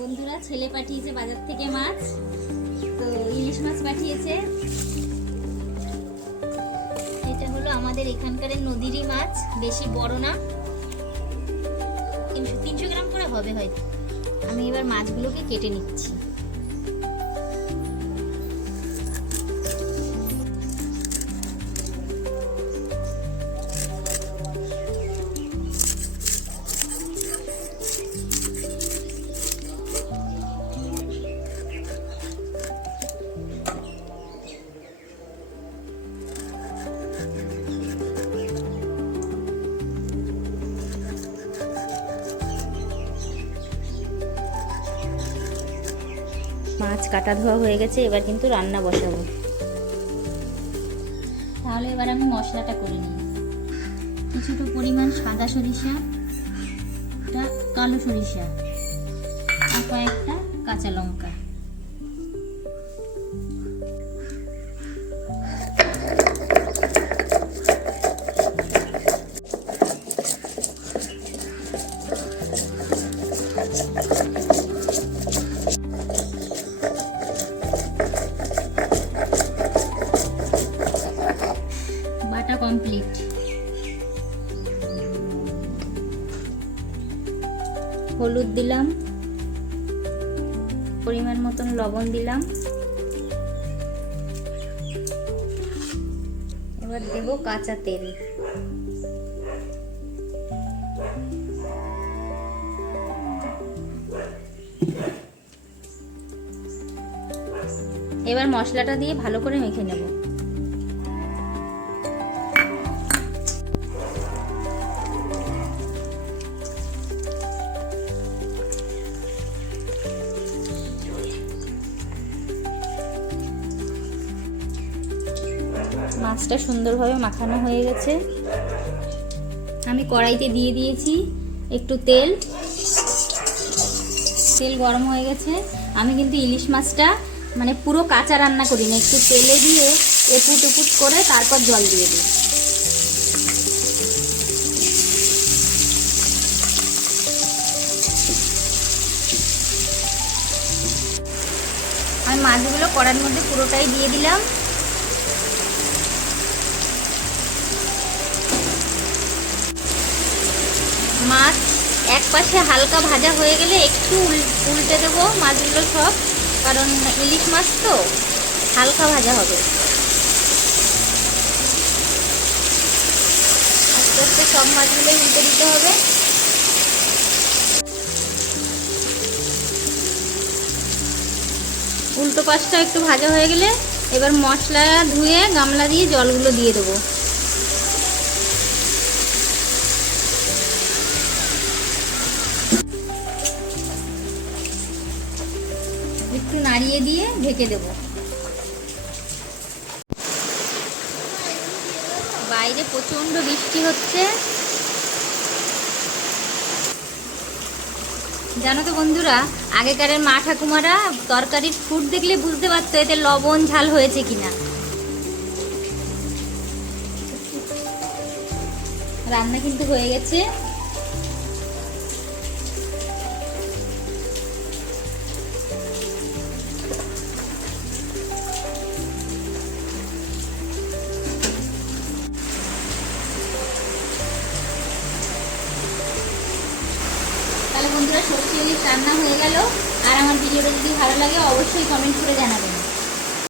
বন্ধুরা ছেলে পাঠিয়েছে বাজার থেকে মাছ, তো ইলিশ মাছ পাঠিয়েছে। এটা হলো আমাদের এখানকার নদীরই মাছ, বেশি বড় না, 300 গ্রাম করে হবে হয়তো। আমি এবার মাছগুলোকে কেটে নিচ্ছি। মাছ কাটা ধোয়া হয়ে গেছে, এবার কিন্তু রান্না বসাবো। তাহলে এবার আমি মশলাটা করে নিই। কিছুটা পরিমাণ সাদা সরিষা, একটা কালো সরিষা, আর কয়েকটা কাঁচা লঙ্কা। বাটা কমপ্লিট। হলুদ দিলাম, পরিমাণ মতন লবণ দিলাম, এবার দেব কাঁচা তেল। এবার মশলাটা দিয়ে ভালো করে মেখে নেব। মাছটা সুন্দরভাবে মাখানো হয়ে গেছে। আমি কড়াইতে দিয়ে দিয়েছি একটু তেল। তেল গরম হয়ে গেছে। আমি কিন্তু ইলিশ মাছটা মানে পুরো কাঁচা রান্না করি না, একটু তেলে দিয়ে এপুট এপুট করে তারপর জল দিয়ে দিই। আমি মাছগুলো কড়াইর মধ্যে পুরোটাই দিয়ে দিলাম। মাছ এক পাশে হালকা ভাজা হয়ে গেলে একটু উল্টে দেবো মাছগুলো সব, কারণ ইলিশ মাছ তো হালকা ভাজা হবে। আস্তে আস্তে সব মাছগুলো উল্টে দিতে হবে। উল্টো পাশটা একটু ভাজা হয়ে গেলে এবার মশলা ধুয়ে গামলা দিয়ে জলগুলো দিয়ে দেবো। একটু নাড়িয়ে দিয়ে ঢেকে দেব। বাইরে প্রচন্ড বৃষ্টি হচ্ছে, জানো তো বন্ধুরা, আগেকারের মা ঠাকুমারা তরকারির ফুট দেখলে বুঝতে পারতো এতে লবণ ঝাল হয়েছে কিনা। রান্না কিন্তু হয়ে গেছে। তাহলে বন্ধুরা সর্ষে ইলিশ রান্না হয়ে গেল। আর আমার ভিডিওটা যদি ভালো লাগে অবশ্যই কমেন্ট করে জানাবেন।